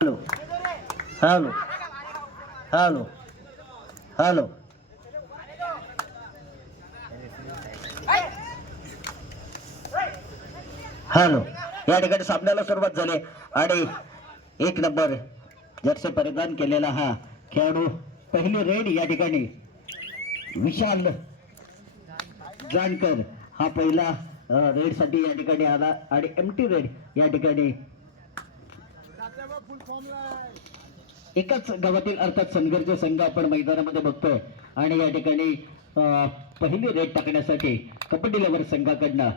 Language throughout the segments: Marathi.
Hello. Hello. Hello. Hello. Hello. या ठिकाणी सामन्याला सुरुवात झाली. आणि एक नंबर जर्सी परिधान केलेला हा खेळाडू पहिली रेड या ठिकाणी. विशाल जानकर हा पहिला रेडसाठी या ठिकाणी आला. आणि एम टी रेड या ठिकाणी एकाच गावातील अर्थात संघर्ष संघ आपण मैदानामध्ये बघतोय. आणि या ठिकाणी पहिली रेड टाकण्यासाठी कबड्डी लेवर संघाकडनं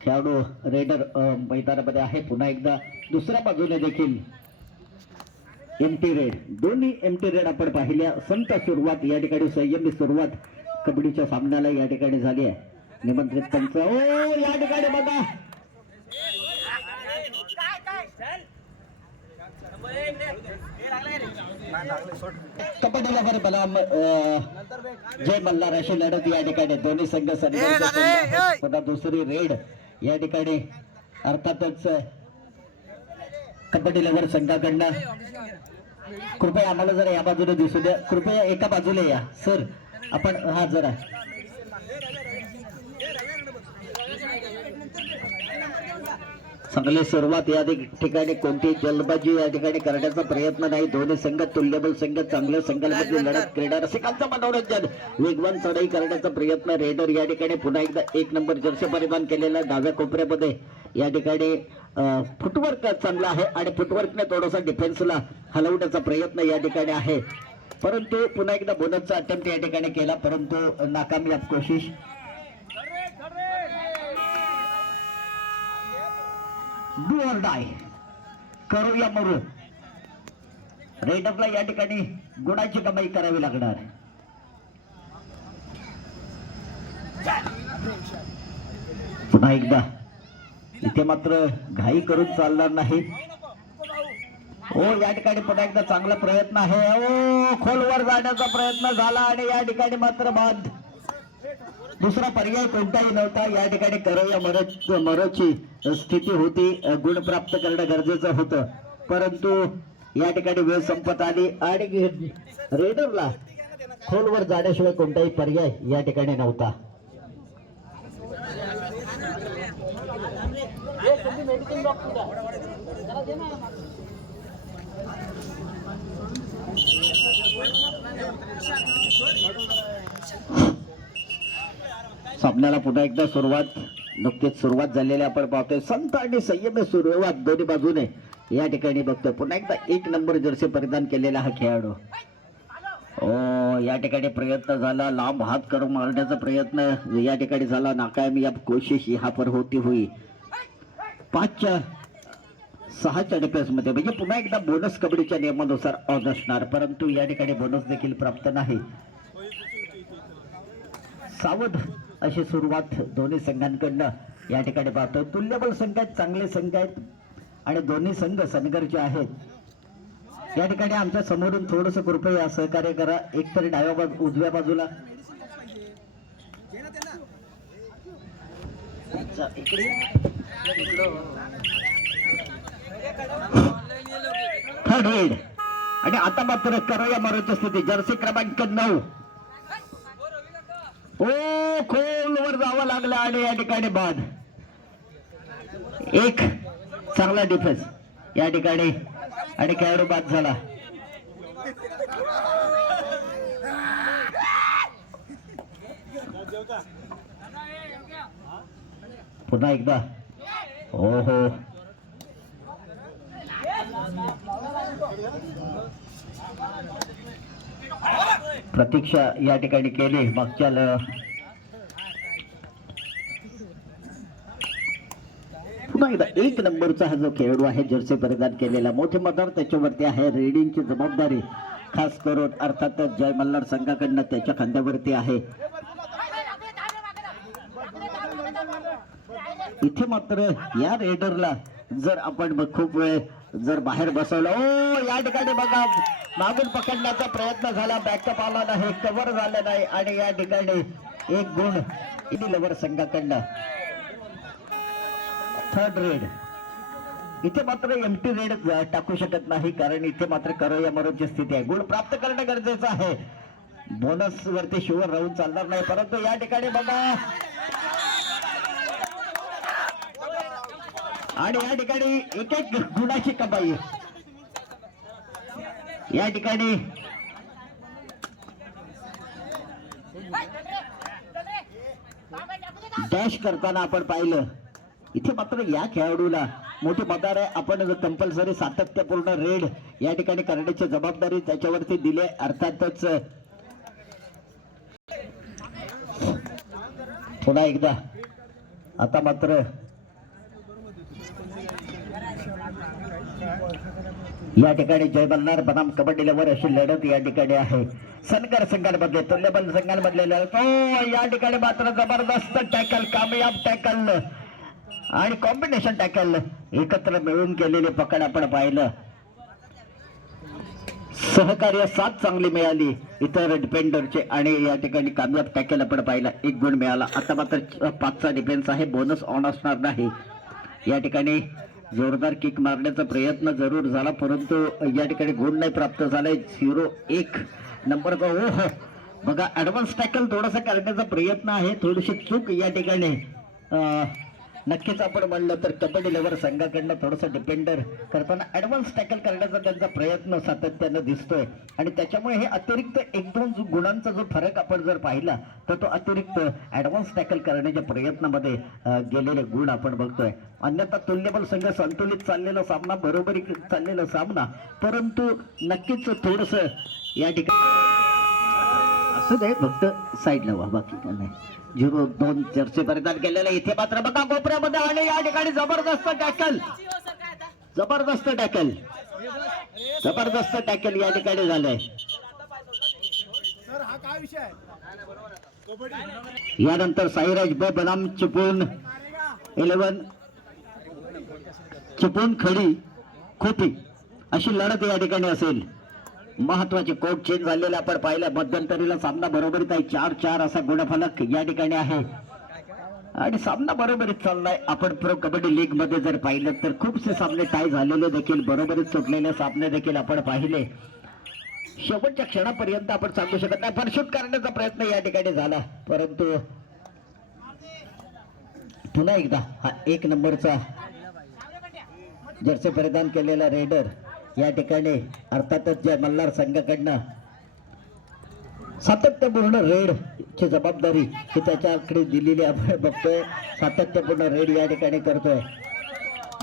खेळाडू रेडर मैदानामध्ये आहे. पुन्हा एकदा दुसऱ्या बाजूने देखील एम टी रेड. दोन्ही एम टी रेड आपण पाहिल्या. संत सुरुवात या ठिकाणी संयमी सुरुवात कबड्डीच्या सामन्याला या ठिकाणी झाली आहे. निमंत्रित पंच. ओ या ठिकाणी बघा. कबड्डी लेवर बलाम जय मल्हार अशी लढत या ठिकाणी. दोन्ही संघ. पुन्हा दुसरी रेड या ठिकाणी. अर्थातच कबड्डी लेवर संघाकडनं. कृपया आम्हाला जरा या बाजूने दिसू द्या. कृपया एका बाजूला या. सर आपण हा जरा. चांगली सुरुवात या ठिक- ठिकाणी कोणती? जलबाजी या ठिकाणी करण्याचा प्रयत्न नाही. दोन्ही संघ तुल्यबल संघ चांगल्या संघांमध्ये लढत क्रीडा रसिकांचं मनोरंजन. वेगवान चढाई करण्याचा प्रयत्न. रेडर या ठिकाणी पुन्हा एकदा एक नंबर जर्सी परिधान केलेला डाव्या कोपऱ्यामध्ये. या ठिकाणी फुटवर्क चांगला आहे आणि फुटवर्कने थोडासा डिफेन्सला हलवण्याचा प्रयत्न या ठिकाणी आहे. परंतु पुन्हा एकदा बोनसचा अटेम्प्ट या ठिकाणी केला. परंतु नाकामयाब कोशिश. डू ऑर डाय करूया मरू. रेडपला या ठिकाणी गुणाची कमाई करावी लागणार. पुन्हा एकदा. इथे मात्र घाई करून चालणार नाही हो या ठिकाणी पुन्हा एकदा चांगला प्रयत्न आहे. ओ खोलवर जाण्याचा प्रयत्न झाला आणि या ठिकाणी मात्र बाद. दुसरा पर्याय कोणताही नव्हता. या ठिकाणी करवया मरच मरोची स्थिती होती. गुण प्राप्त करणं गरजेचं होतं. परंतु या ठिकाणी वेळ संपत आली आणि रेडरला खोलवर जाण्याशिवाय कोणताही पर्याय या ठिकाणी नव्हता. सामन्याला पुन्हा एकदा सुरुवात. नुकतीच सुरुवात झालेली आपण पाहतोय. संत आणि संयम सुरुवात दोन्ही बाजूने. या ठिकाणी बघतोय. पुन्हा एकदा एक नंबर जर्सी परिधान केलेला हा खेळाडू. ओ या ठिकाणी प्रयत्न झाला. लांब हात करून मारण्याचा प्रयत्न. या ठिकाणी झाला. नाकायम कोशिश हा पर होती हुई. पाचच्या सहाच्या डिफेन्समध्ये. म्हणजे पुन्हा एकदा बोनस कबड्डीच्या नियमानुसार ऑन असणार. परंतु या ठिकाणी बोनस देखील प्राप्त नाही. सावध अशी सुरुवात दोन्ही संघांकडनं या ठिकाणी पाहतो. तुल्यबल संघ आहेत चांगले संघ आहेत आणि दोन्ही संघ सनगरचे आहेत. या ठिकाणी आमच्या समोरून थोडस कृपया सहकार्य करा. एकतरी डाव्या बाजू उजव्या बाजूला. थर्ड हेड आणि आता मात्र करूया मारूची स्थिती. जर्सी क्रमांक नऊ. ओ खोलवर जावं लागलं आणि या ठिकाणी बाद. एक चांगला डिफेन्स या ठिकाणी आणि खेळाडू बाद झाला. पुन्हा एकदा. हो हो. प्रतीक्षा या ठिकाणी केली. मागच्या एक नंबरचा हा जो खेळाडू आहे जर्सी परिधान केलेला मोठे मदार त्याच्यावरती आहे. रेडिंगची जबाबदारी खास करून अर्थातच जय मल्हार संघाकडनं त्याच्या खांद्यावरती आहे. इथे मात्र या रेडरला जर आपण खूप वेळ जर बाहेर बसवलं ओ या ठिकाणी बघा मागून पकडण्याचा प्रयत्न झाला बॅकअप आला नाही कव्हर झालं नाही आणि या ठिकाणी एक गुण इडी लवर संघाकडनं? थर्ड रेड इथे मात्र एमटी रेड टाकू शकत नाही कारण इथे मात्र करोया मरोची स्थिती आहे. गुण प्राप्त करणं गरजेचं आहे. बोनस वरती शिवर राहून चालणार नाही परंतु या ठिकाणी बघा आणि या ठिकाणी एक एक गुणाची कमाई. या ठिकाणी डॅश करताना आपण पाहिलं. इथे मात्र या खेळाडूला मोठी पगार आहे. आपण कंपल्सरी सातत्यपूर्ण रेड या ठिकाणी करण्याची जबाबदारी त्याच्यावरती दिले अर्थातच पुन्हा एकदा. आता मात्र या ठिकाणी जय बल्लार बनाम कबड्डी लवर अशी लढत या ठिकाणी आहे. सनकर संघांमधले तुल्यबल संघांमधले लढत. ओ या ठिकाणी मात्र जबरदस्त टॅकल कामयाब टॅकल आणि कॉम्बिनेशन टॅकल एकत्र मिळून केलेले पकड आपण पाहिलं. सहकार्य साथ चांगली मिळाली. इतर डिफेंडरचे आणि या ठिकाणी कामयाब टॅकल आपण पाहिला. एक गुण मिळाला. आता मात्र पाचचा डिफेन्स आहे. बोनस ऑन असणार नाही. या ठिकाणी जोरदार किक मारण्याचा प्रयत्न जरूर झाला परंतु या ठिकाणी गुण नाही प्राप्त झालाय झिरो एक. नंबर ओ हो बघा ॲडव्हान्स टॅकल थोडासा करण्याचा प्रयत्न आहे. थोडीशी चूक या ठिकाणी नक्कीच आपण म्हणलं तर कबड्डी लेवर संघाकडनं थोडंसं डिपेंडर करताना ऍडव्हान्स टॅकल करण्याचा त्यांचा प्रयत्न सातत्यानं दिसतोय. आणि त्याच्यामुळे हे अतिरिक्त एक दोन गुणांचा जो फरक आपण जर पाहिला तर तो अतिरिक्त ऍडव्हान्स टॅकल करण्याच्या प्रयत्नामध्ये गेलेले गुण आपण बघतोय. अन्यथा तुल्यबल संघ संतुलित चाललेला सामना बरोबरी चाललेला सामना परंतु नक्कीच थोडंसं या ठिकाणी असू दे फक्त साईडला व्हा बाकी काय नाही. झिरो दोन चर्चे परिधान केलेलं इथे मात्र बघा कोपऱ्यामध्ये आणि या ठिकाणी जबरदस्त टॅकल जबरदस्त टॅकल जबरदस्त टॅकल या ठिकाणी झालंय. यानंतर साईराज ब बदाम चिपळूण इलेव्हन चुपून खडी खोपी अशी लढत या ठिकाणी असेल. महत्त्वाचे कोर्ट चेंज झालेले आपण पाहिलं. मध्यंतरीला सामना बरोबरीत आहे. चार चार असा गुणफलक या ठिकाणी आहे. आणि सामना बरोबरीत चाललाय. आपण प्रो कबड्डी लीगमध्ये जर पाहिलं तर खूपसे सामने टाय झालेले देखील बरोबरीत सुटलेले सामने देखील आपण पाहिले. शेवटच्या क्षणापर्यंत आपण सांगू शकत नाही. फरशूट करण्याचा प्रयत्न या ठिकाणी झाला. परंतु पुन्हा एकदा हा एक नंबरचा जर्सी परिधान केलेला रेडर या ठिकाणी अर्थातच या मल्हार संघाकडनं सातत्यपूर्ण रेड ची जबाबदारी ही त्याच्याकडे दिलेली आपण बघतोय. सातत्यपूर्ण रेड या ठिकाणी करतोय.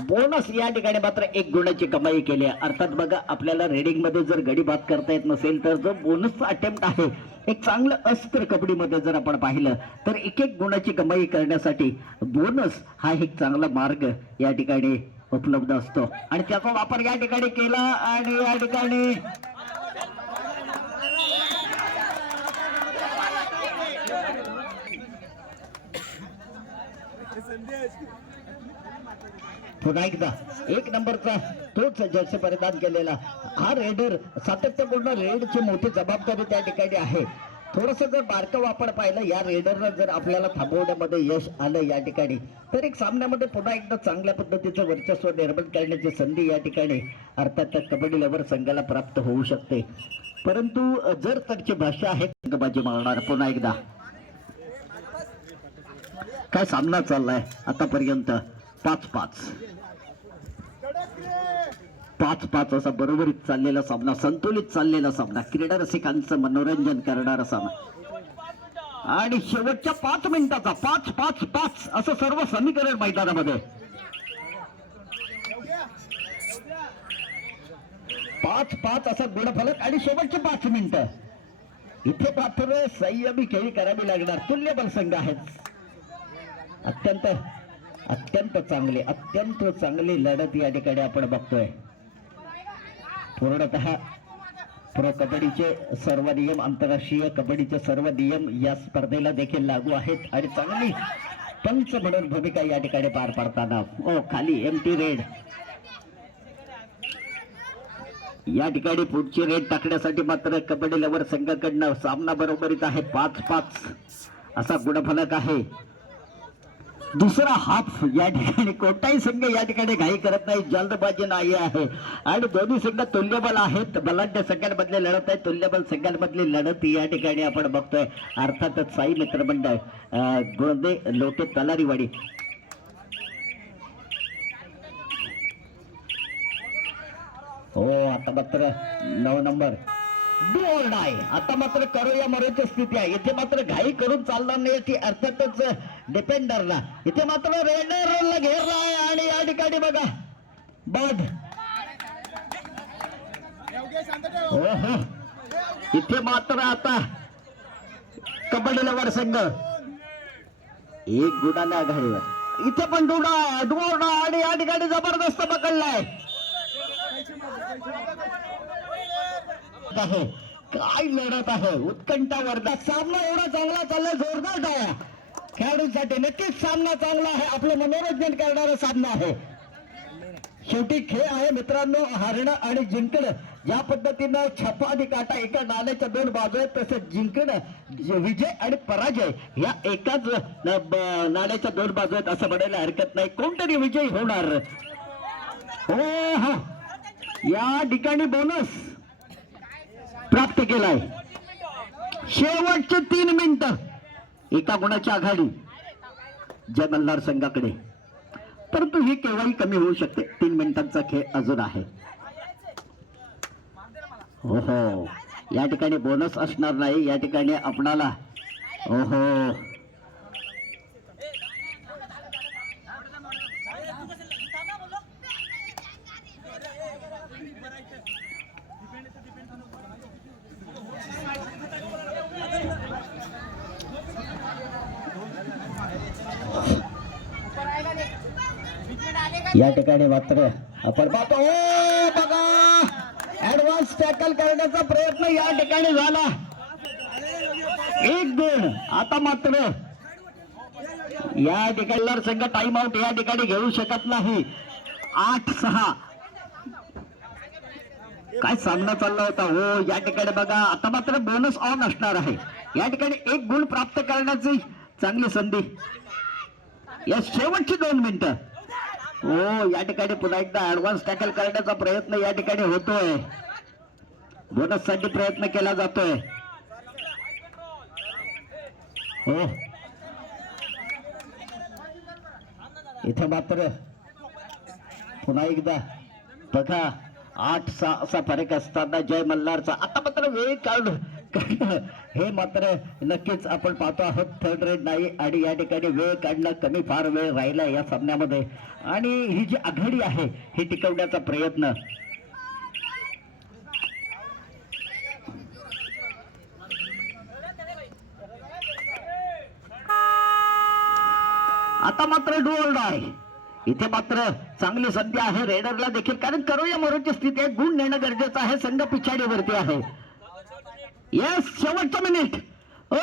बोनस या ठिकाणी मात्र एक गुणाची कमाई केली आहे. अर्थात बघा आपल्याला रेडिंगमध्ये जर गडी बाद करता येत नसेल तर जो बोनसचा अटेम्प्ट आहे एक चांगलं अस्त्र कबड्डीमध्ये जर आपण पाहिलं तर एक एक गुणाची कमाई करण्यासाठी बोनस हा एक चांगला मार्ग या ठिकाणी उपलब्ध असतो. आणि त्याचा वापर या ठिकाणी केला आणि या ठिकाणी पुन्हा एकदा एक नंबरचा तोच जर्सी परिधान केलेला. हा रेडर सातत्यपूर्ण रेडची मोठी जबाबदारी त्या ठिकाणी आहे. थोडस जर बारकं वापर पाहिलं या रेडरनं जर आपल्याला थांबवण्यामध्ये यश आलं या ठिकाणी तर एक सामन्यामध्ये पुन्हा एकदा चांगल्या पद्धतीचं वर्चस्व निर्माण करण्याची संधी या ठिकाणी अर्थात त्या कबड्डी लवर संघाला प्राप्त होऊ शकते. परंतु जर त्यांची भाषा आहे संघबाजी मारणार पुन्हा एकदा. काय सामना चाललाय आतापर्यंत? पाच पाच. पाच पाच असा बरोबरीत चाललेला सामना संतुलित चाललेला सामना क्रीडा रसिकांचं मनोरंजन करणारा सामना. आणि शेवटच्या पाच मिनिटाचा पाच पाच पाच असं सर्व समीकरण मैदानामध्ये. पाच पाच असा गुणफलक आणि शेवटचे पाच मिनिटं. इथे मात्र संयमी खेळी करावी लागणार तुल्यबल संघ आहेत. अत्यंत अत्यंत चांगली अत्यंत चांगली लढत या ठिकाणी आपण बघतोय. पूर्णत प्रो कबड्डीचे सर्व नियम आंतरराष्ट्रीय कबड्डीचे सर्व नियम या स्पर्धेला देखील लागू आहेत आणि चांगली पंच म्हणून भूमिका या ठिकाणी पार पाडताना ओ खाली एम टी रेड या ठिकाणी पुढची रेड टाकण्यासाठी मात्र कबड्डी लवर संघाकडनं सामना बरोबरीत आहे पाच पाच. असा गुणफलक आहे. दुसरा हाफ या ठिकाणी कोणताही संघ या ठिकाणी घाई करत नाही जल्दबाजी नाही आहे. आणि दोन्ही संघ तुल्यबल आहेत. बलाढ्य संघांमधले लढत आहे. तुल्यबल संघांमधली लढत या ठिकाणी आपण बघतोय. अर्थातच साई मित्रमंडळ गोंदे लोटे तलारीवाडी. हो आता मात्र नऊ नंबर. बोर्ड आहे आता मात्र करूया मरोची स्थिती आहे. इथे मात्र घाई करून चालणार नाही ती अर्थातच डिपेंडरला. इथे मात्र रेडरला घेरला आहे आणि या ठिकाणी बघा. बद इथे मात्र आता कबड्डी लवर संघ. एक गुणाने आघाडीवर इथे पण डुडा डुडा आणि या ठिकाणी जबरदस्त पकडलाय. आहे काय लढत आहे? उत्कंठा वर्धा सामना एवढा चांगला चालला जोरदार डाया खेळाडूंसाठी नक्कीच सामना चांगला आहे. आपलं मनोरंजन करणारा सामना आहे. शेवटी खेळ आहे मित्रांनो हरणं आणि जिंकणं. या पद्धतीनं छपा आणि काटा एका नाण्याच्या दोन बाजू आहेत. तसेच जिंकणं विजय आणि पराजय या एकाच नाण्याच्या दोन बाजू आहेत असं म्हणायला हरकत नाही. कोणतरी विजयी होणार? हो हा. या ठिकाणी बोनस प्राप्त केलाय. शेवटचे तीन मिनिटं. एका गुणाची आघाडी जय मल्हार संघाकडे. परंतु ही केव्हाही कमी होऊ शकते. तीन मिनिटांचा खेळ अजून आहे. हो हो या ठिकाणी बोनस असणार नाही. या ठिकाणी आपणाला हो या ठिकाणी मात्र आपण पाहतो. ओ बघा. ऍडव्हान्स टॅकल करण्याचा प्रयत्न या ठिकाणी झाला. एक गुण आता मात्र या ठिकाणी संघ टाइम आउट या ठिकाणी घेऊ शकत नाही. आठ सहा. काय सामना चालला होता? हो या ठिकाणी बघा. आता मात्र बोनस ऑन असणार आहे. या ठिकाणी एक गुण प्राप्त करण्याची चांगली संधी. या शेवटची दोन मिनिटं. हो या ठिकाणी पुन्हा एकदा ऍडव्हान्स टॅकल करण्याचा प्रयत्न या ठिकाणी होतोय. बोनससाठी प्रयत्न केला जातोय. हो. इथे मात्र पुन्हा एकदा बघा आठ सहा असा फरक असताना जय मल्हारचा. आता मात्र वेळ काढ हे मात्र नक्कीच आपण पाहतो आहोत थर्ड रेड नाही आणि या ठिकाणी वेळ काढणं कमी फार वेळ राहिला या सामन्यामध्ये. आणि ही जी आघाडी आहे ही टिकवण्याचा प्रयत्न. आता मात्र डोल आहे इथे मात्र चांगली संधी आहे रेडरला देखील. कारण करूया मरूची स्थिती आहे गुण नेणं गरजेचं आहे संघ पिछाडीवरती आहे. येस शेवटचं मिनिट ओ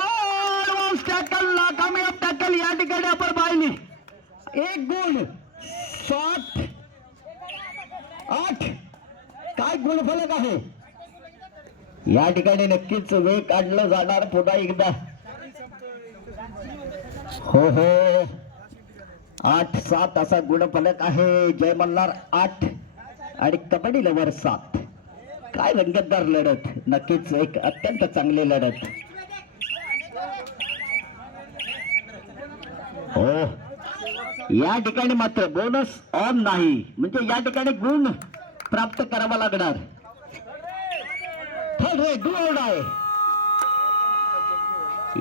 टॅकल कामयाब टॅकल या ठिकाणी आपण पाहिली. एक गुण सात आठ. काय गुणफलक आहे? या ठिकाणी नक्कीच वेळ काढलं जाणार पुन्हा एकदा. हो हो. आठ सात असा गुणफलक आहे. जय मल्हार आठ. आणि कबड्डी लवर सात. काय रंगतदार लढत? नक्कीच एक अत्यंत चांगली लढत. हो. या ठिकाणी मात्र बोनस ऑन नाही. म्हणजे या ठिकाणी गुण प्राप्त करावा लागणार. रे डू आउट आहे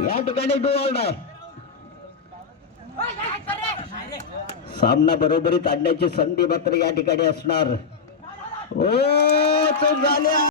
या ठिकाणी डू आउट आहे सामना बरोबरीत आणण्याची संधी मात्र या ठिकाणी असणार. ओ चूक झाली